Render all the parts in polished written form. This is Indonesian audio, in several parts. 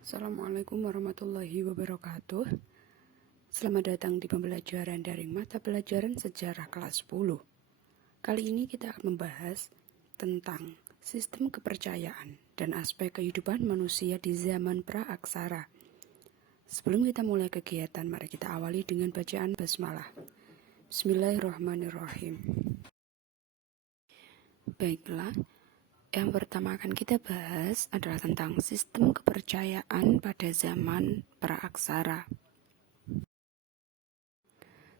Assalamualaikum warahmatullahi wabarakatuh. Selamat datang di pembelajaran dari mata pelajaran sejarah kelas 10. Kali ini kita akan membahas tentang sistem kepercayaan dan aspek kehidupan manusia di zaman pra-aksara. Sebelum kita mulai kegiatan, mari kita awali dengan bacaan basmalah. Bismillahirrahmanirrahim. Baiklah, yang pertama akan kita bahas adalah tentang sistem kepercayaan pada zaman pra-aksara.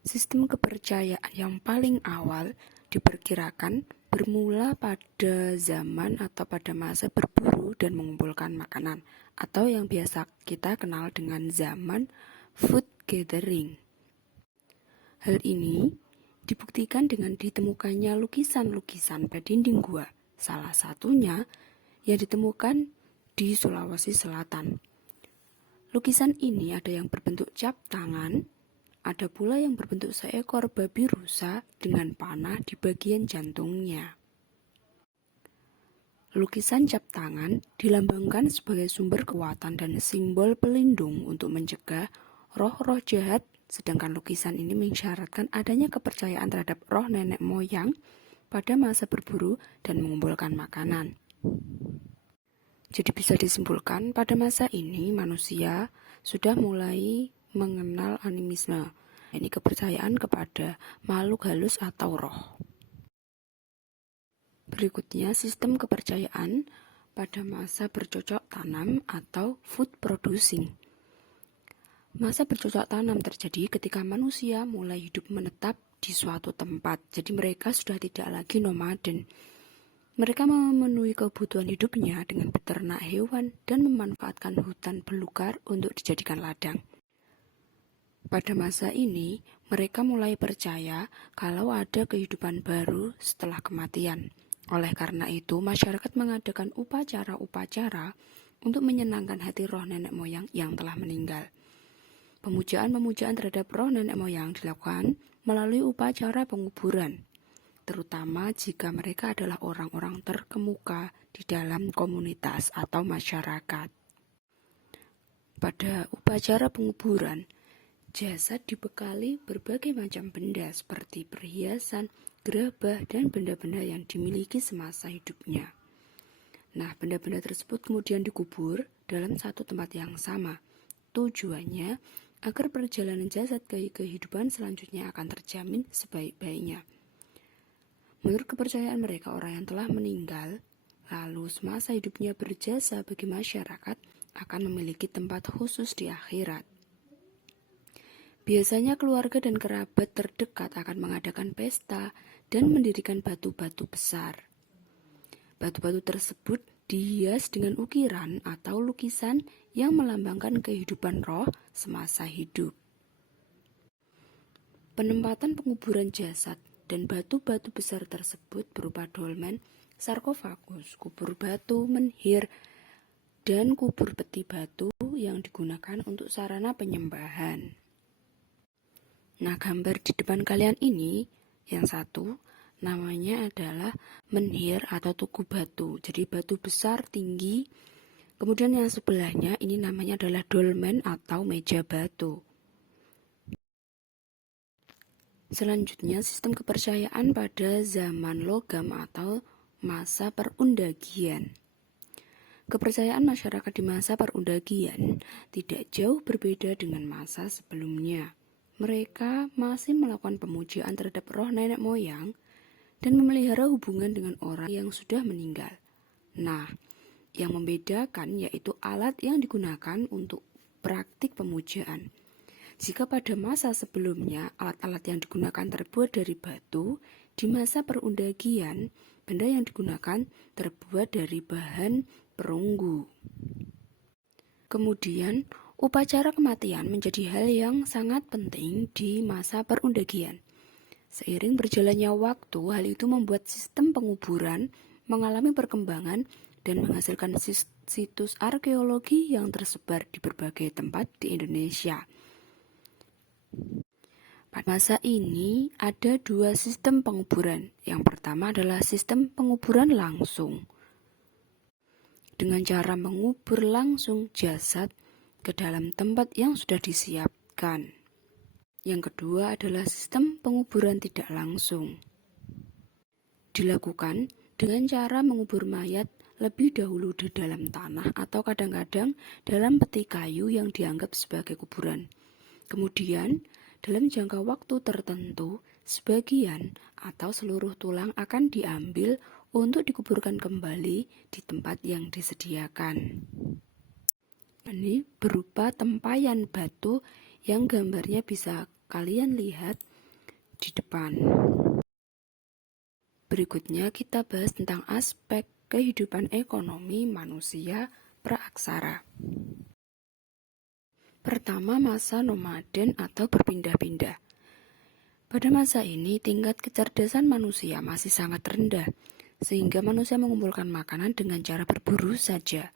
Sistem kepercayaan yang paling awal diperkirakan bermula pada zaman atau pada masa berburu dan mengumpulkan makanan, atau yang biasa kita kenal dengan zaman food gathering. Hal ini dibuktikan dengan ditemukannya lukisan-lukisan pada dinding gua, salah satunya yang ditemukan di Sulawesi Selatan. Lukisan ini ada yang berbentuk cap tangan, ada pula yang berbentuk seekor babi rusa dengan panah di bagian jantungnya. Lukisan cap tangan dilambangkan sebagai sumber kekuatan dan simbol pelindung untuk mencegah roh-roh jahat, sedangkan lukisan ini mensyaratkan adanya kepercayaan terhadap roh nenek moyang pada masa berburu dan mengumpulkan makanan. Jadi bisa disimpulkan pada masa ini manusia sudah mulai mengenal animisme, ini kepercayaan kepada makhluk halus atau roh. Berikutnya sistem kepercayaan pada masa bercocok tanam atau food producing. Masa bercocok tanam terjadi ketika manusia mulai hidup menetap di suatu tempat, jadi mereka sudah tidak lagi nomaden. Mereka memenuhi kebutuhan hidupnya dengan beternak hewan dan memanfaatkan hutan belukar untuk dijadikan ladang. Pada masa ini, mereka mulai percaya kalau ada kehidupan baru setelah kematian. Oleh karena itu, masyarakat mengadakan upacara-upacara untuk menyenangkan hati roh nenek moyang yang telah meninggal. Pemujaan-pemujaan terhadap roh nenek moyang dilakukan melalui upacara penguburan, terutama jika mereka adalah orang-orang terkemuka di dalam komunitas atau masyarakat. Pada upacara penguburan, jasad dibekali berbagai macam benda seperti perhiasan, gerabah, dan benda-benda yang dimiliki semasa hidupnya. Nah, benda-benda tersebut kemudian dikubur dalam satu tempat yang sama. Tujuannya agar perjalanan jasad ke kehidupan selanjutnya akan terjamin sebaik-baiknya. Menurut kepercayaan mereka, orang yang telah meninggal lalu semasa hidupnya berjasa bagi masyarakat akan memiliki tempat khusus di akhirat. Biasanya keluarga dan kerabat terdekat akan mengadakan pesta dan mendirikan batu-batu besar. Batu-batu tersebut dihias dengan ukiran atau lukisan yang melambangkan kehidupan roh semasa hidup. Penempatan penguburan jasad dan batu-batu besar tersebut berupa dolmen, sarkofagus, kubur batu, menhir, dan kubur peti batu yang digunakan untuk sarana penyembahan. Nah, gambar di depan kalian ini, yang satu, namanya adalah menhir atau tugu batu. Jadi batu besar tinggi. Kemudian yang sebelahnya ini namanya adalah dolmen atau meja batu. Selanjutnya sistem kepercayaan pada zaman logam atau masa perundagian. Kepercayaan masyarakat di masa perundagian tidak jauh berbeda dengan masa sebelumnya. Mereka masih melakukan pemujaan terhadap roh nenek moyang dan memelihara hubungan dengan orang yang sudah meninggal. Nah, yang membedakan yaitu alat yang digunakan untuk praktik pemujaan. Jika pada masa sebelumnya alat-alat yang digunakan terbuat dari batu, di masa perundagian benda yang digunakan terbuat dari bahan perunggu. Kemudian, upacara kematian menjadi hal yang sangat penting di masa perundagian. Seiring berjalannya waktu, hal itu membuat sistem penguburan mengalami perkembangan dan menghasilkan situs arkeologi yang tersebar di berbagai tempat di Indonesia. Pada masa ini ada dua sistem penguburan. Yang pertama adalah sistem penguburan langsung. dengan cara mengubur langsung jasad ke dalam tempat yang sudah disiapkan. Yang kedua adalah sistem penguburan tidak langsung. Dilakukan dengan cara mengubur mayat lebih dahulu di dalam tanah atau kadang-kadang dalam peti kayu yang dianggap sebagai kuburan. Kemudian, dalam jangka waktu tertentu, sebagian atau seluruh tulang akan diambil untuk dikuburkan kembali di tempat yang disediakan. Ini berupa tempayan batu yang gambarnya bisa kalian lihat di depan. Berikutnya kita bahas tentang aspek kehidupan ekonomi manusia praaksara. Pertama, masa nomaden atau berpindah-pindah. Pada masa ini, tingkat kecerdasan manusia masih sangat rendah, sehingga manusia mengumpulkan makanan dengan cara berburu saja.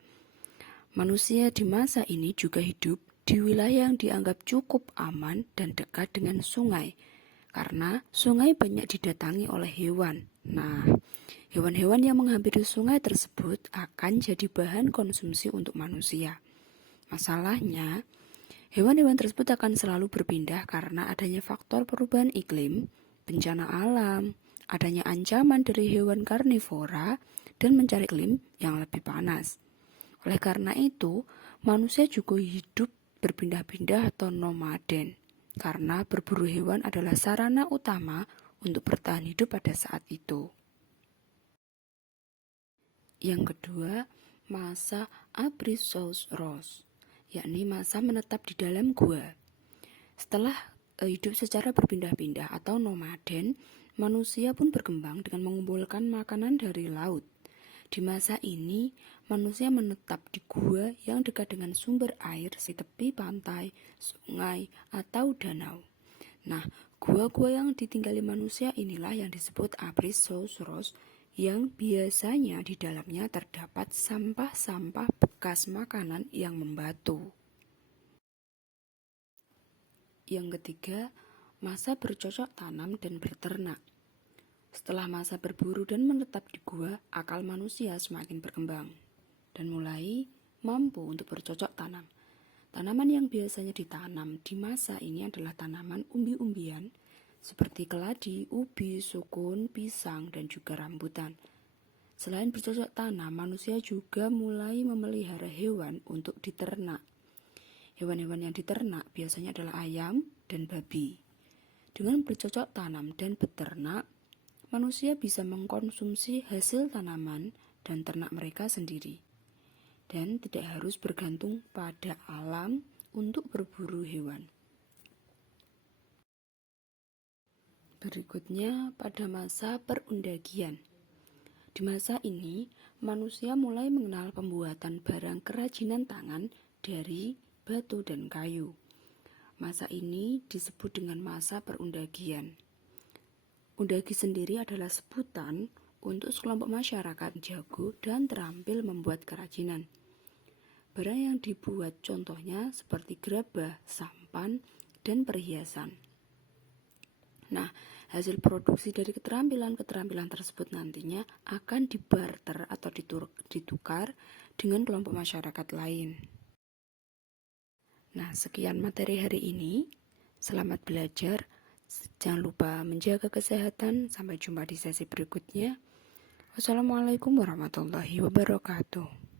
Manusia di masa ini juga hidup di wilayah yang dianggap cukup aman dan dekat dengan sungai, karena sungai banyak didatangi oleh hewan. Nah, hewan-hewan yang menghampiri sungai tersebut akan jadi bahan konsumsi untuk manusia. Masalahnya, hewan-hewan tersebut akan selalu berpindah karena adanya faktor perubahan iklim, bencana alam, adanya ancaman dari hewan karnivora, dan mencari iklim yang lebih panas. Oleh karena itu, manusia juga hidup berpindah-pindah atau nomaden, karena berburu hewan adalah sarana utama untuk bertahan hidup pada saat itu. Yang kedua, masa Abrisosaurus, yakni masa menetap di dalam gua. Setelah hidup secara berpindah-pindah atau nomaden, manusia pun berkembang dengan mengumpulkan makanan dari laut. Di masa ini, manusia menetap di gua yang dekat dengan sumber air di tepi pantai, sungai, atau danau. Nah, gua-gua yang ditinggali manusia inilah yang disebut Abrisosaurus, yang biasanya di dalamnya terdapat sampah-sampah bekas makanan yang membatu. Yang ketiga, masa bercocok tanam dan berternak. Setelah masa berburu dan menetap di gua, akal manusia semakin berkembang dan mulai mampu untuk bercocok tanam. Tanaman yang biasanya ditanam di masa ini adalah tanaman umbi-umbian seperti keladi, ubi, sukun, pisang, dan juga rambutan. Selain bercocok tanam, manusia juga mulai memelihara hewan untuk diternak. Hewan-hewan yang diternak biasanya adalah ayam dan babi. Dengan bercocok tanam dan beternak, manusia bisa mengkonsumsi hasil tanaman dan ternak mereka sendiri, dan tidak harus bergantung pada alam untuk berburu hewan. Berikutnya, pada masa perundagian. Di masa ini, manusia mulai mengenal pembuatan barang kerajinan tangan dari batu dan kayu. Masa ini disebut dengan masa perundagian. Undagi sendiri adalah sebutan untuk sekelompok masyarakat jago dan terampil membuat kerajinan. Barang yang dibuat contohnya seperti gerabah, sampan, dan perhiasan. Nah, hasil produksi dari keterampilan-keterampilan tersebut nantinya akan dibarter atau ditukar dengan kelompok masyarakat lain. Nah, sekian materi hari ini. Selamat belajar. Jangan lupa menjaga kesehatan. Sampai jumpa di sesi berikutnya. Wassalamualaikum warahmatullahi wabarakatuh.